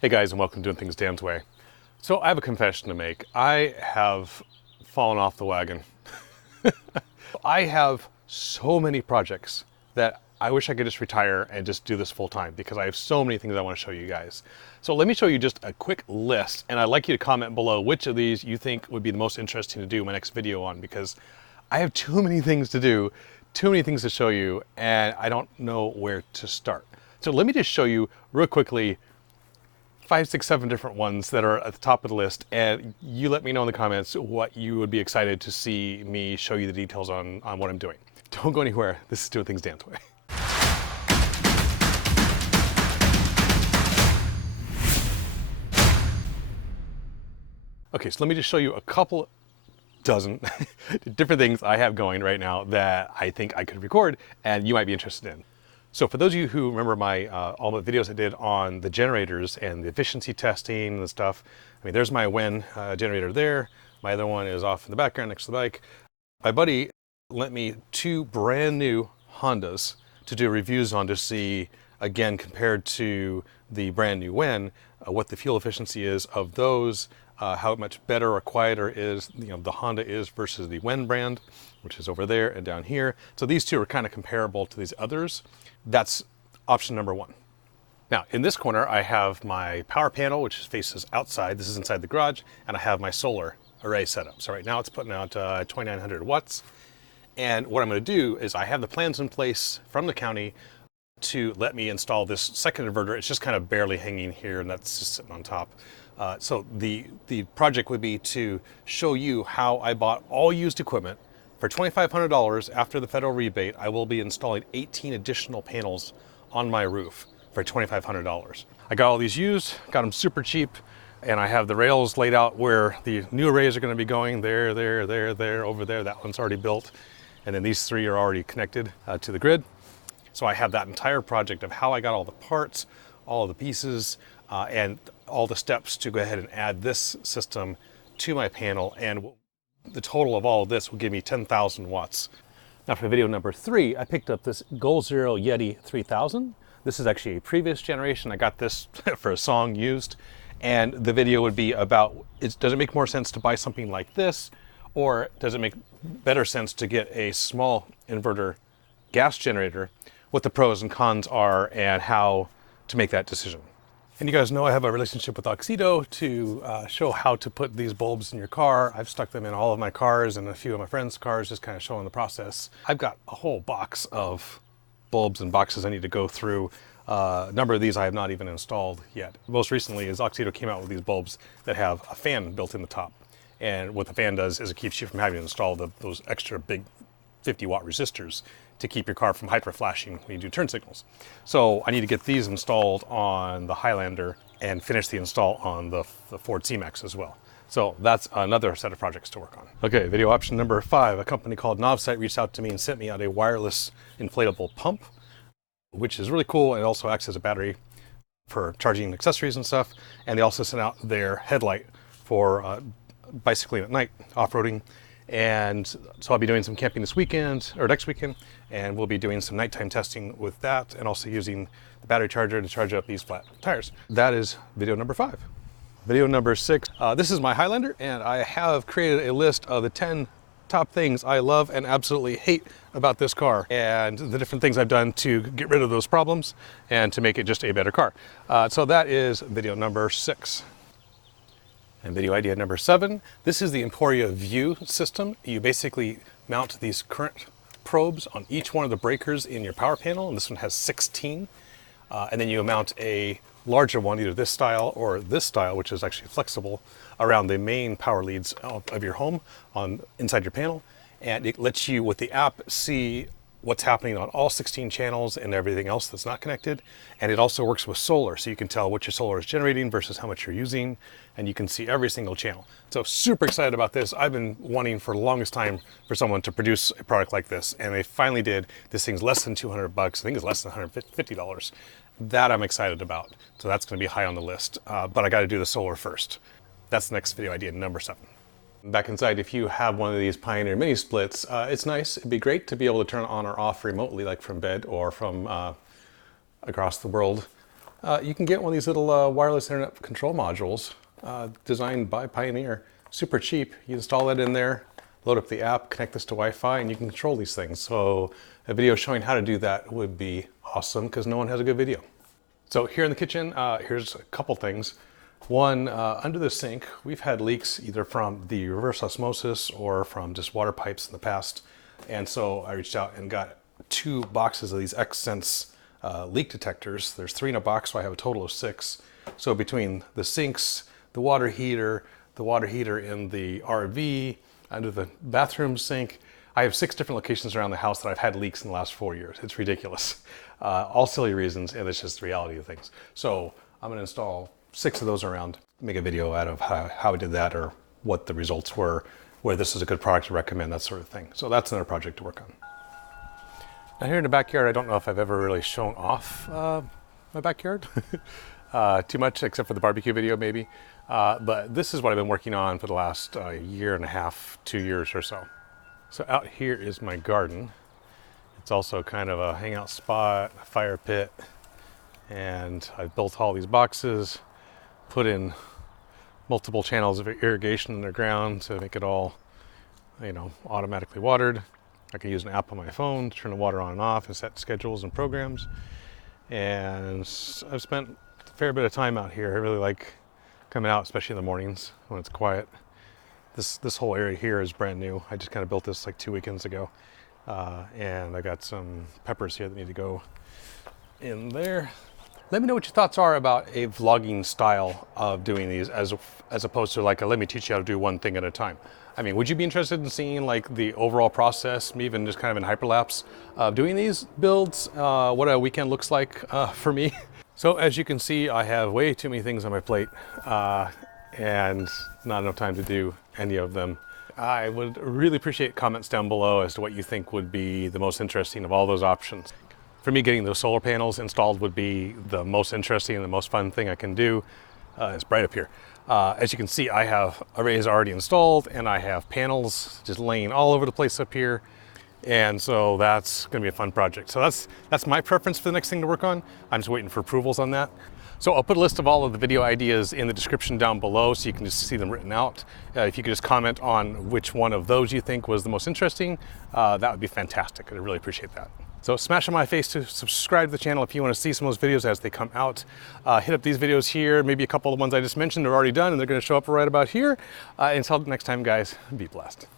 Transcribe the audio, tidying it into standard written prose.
Hey guys, and welcome to Doing Things Dan's Way. So I have a confession to make. I have fallen off the wagon. I have so many projects that I wish I could just retire and just do this full time because I have so many things I want to show you guys. So let me show you just a quick list, and I'd like you to comment below which of these you think would be the most interesting to do my next video on, because I have too many things to do, too many things to show you, and I don't know where to start. So let me just show you real quickly 5, 6, 7 different ones that are at the top of the list, and you let me know in the comments what you would be excited to see me show you the details on what I'm doing. Don't go anywhere. This is Doing Things Dan's Way. Okay, so let me just show you a couple dozen different things I have going right now that I think I could record and you might be interested in. So for those of you who remember my all the videos I did on the generators and the efficiency testing and stuff, I mean, there's my WEN generator there. My other one is off in the background next to the bike. My buddy lent me 2 brand new Hondas to do reviews on to see, again, compared to the brand new WEN, what the fuel efficiency is of those, how much better or quieter is the Honda is versus the WEN brand, which is over there and down here. So these two are kind of comparable to these others. That's option number 1. Now, in this corner, I have my power panel, which faces outside. This is inside the garage, and I have my solar array set up. So right now it's putting out 2,900 watts. And what I'm going to do is I have the plans in place from the county to let me install this second inverter. It's just kind of barely hanging here, and that's just sitting on top. So the project would be to show you how I bought all used equipment. For $2,500 after the federal rebate, I will be installing 18 additional panels on my roof for $2,500. I got all these used, got them super cheap, and I have the rails laid out where the new arrays are going to be going. There, over there. That one's already built. And then these 3 are already connected to the grid. So I have that entire project of how I got all the parts, all of the pieces, and all the steps to go ahead and add this system to my panel. And the total of all of this will give me 10,000 watts. Now for video number 3, I picked up this Goal Zero Yeti 3000. This is actually a previous generation. I got this for a song used. And the video would be about, does it make more sense to buy something like this? Or does it make better sense to get a small inverter gas generator? What the pros and cons are and how to make that decision. And you guys know I have a relationship with Auxito to show how to put these bulbs in your car. I've stuck them in all of my cars and a few of my friends' cars, just kind of showing the process. I've got a whole box of bulbs and boxes I need to go through. A number of these I have not even installed yet. Most recently is Auxito came out with these bulbs that have a fan built in the top. And what the fan does is it keeps you from having to install those extra big 50-watt resistors to keep your car from hyper flashing when you do turn signals. So I need to get these installed on the Highlander and finish the install on the Ford C-Max as well. So that's another set of projects to work on. Okay, video option number 5. A company called Novsite reached out to me and sent me out a wireless inflatable pump, which is really cool. It also acts as a battery for charging accessories and stuff. And they also sent out their headlight for bicycling at night, off-roading. And so I'll be doing some camping this weekend, or next weekend, and we'll be doing some nighttime testing with that, and also using the battery charger to charge up these flat tires. That is video number 5. Video number 6, this is my Highlander, and I have created a list of the 10 top things I love and absolutely hate about this car, and the different things I've done to get rid of those problems and to make it just a better car. So that is video number 6. And video idea number 7, this is the Emporia View system. You basically mount these current probes on each one of the breakers in your power panel, and this one has 16. And then you mount a larger one, either this style or this style, which is actually flexible, around the main power leads of your home inside your panel. And it lets you, with the app, see what's happening on all 16 channels and everything else that's not connected. And it also works with solar, so you can tell what your solar is generating versus how much you're using, and you can see every single channel. So super excited about this. I've been wanting for the longest time for someone to produce a product like this, and they finally did. This thing's less than 200 bucks. I think it's less than $150. That I'm excited about. So that's gonna be high on the list, but I gotta do the solar first. That's the next video idea, number 7. Back inside, if you have one of these Pioneer mini splits, it's nice. It'd be great to be able to turn it on or off remotely, like from bed or from across the world. You can get one of these little wireless internet control modules designed by Pioneer. Super cheap. You install it in there, load up the app, connect this to Wi-Fi, and you can control these things. So a video showing how to do that would be awesome because no one has a good video. So here in the kitchen, here's a couple things. One, under the sink, we've had leaks either from the reverse osmosis or from just water pipes in the past. And so I reached out and got 2 boxes of these Xsense leak detectors. There's 3 in a box, so I have a total of 6. So between the sinks, the water heater in the RV, under the bathroom sink, I have 6 different locations around the house that I've had leaks in the last 4 years. It's ridiculous. All silly reasons, and it's just the reality of things. So I'm gonna install 6 of those around, make a video out of how I did that or what the results were, where this is a good product to recommend, that sort of thing. So that's another project to work on. Now here in the backyard, I don't know if I've ever really shown off my backyard too much, except for the barbecue video maybe. But this is what I've been working on for the last year and a half, 2 years or so. So out here is my garden. It's also kind of a hangout spot, a fire pit, and I've built all these boxes, put in multiple channels of irrigation underground to make it all, automatically watered. I can use an app on my phone to turn the water on and off and set schedules and programs. And I've spent a fair bit of time out here. I really like coming out, especially in the mornings when it's quiet. This whole area here is brand new. I just kind of built this like 2 weekends ago. And I got some peppers here that need to go in there. Let me know what your thoughts are about a vlogging style of doing these as opposed to like a let me teach you how to do one thing at a time. I mean, would you be interested in seeing like the overall process, even just kind of in hyperlapse of doing these builds, what a weekend looks like for me? So as you can see, I have way too many things on my plate and not enough time to do any of them. I would really appreciate comments down below as to what you think would be the most interesting of all those options. For me, getting those solar panels installed would be the most interesting and the most fun thing I can do. It's bright up here. As you can see, I have arrays already installed and I have panels just laying all over the place up here. And so that's gonna be a fun project. So that's my preference for the next thing to work on. I'm just waiting for approvals on that. So I'll put a list of all of the video ideas in the description down below so you can just see them written out. If you could just comment on which one of those you think was the most interesting, that would be fantastic. I'd really appreciate that. So smash on my face to subscribe to the channel if you want to see some of those videos as they come out. Hit up these videos here. Maybe a couple of the ones I just mentioned are already done and they're going to show up right about here. Until next time, guys, be blessed.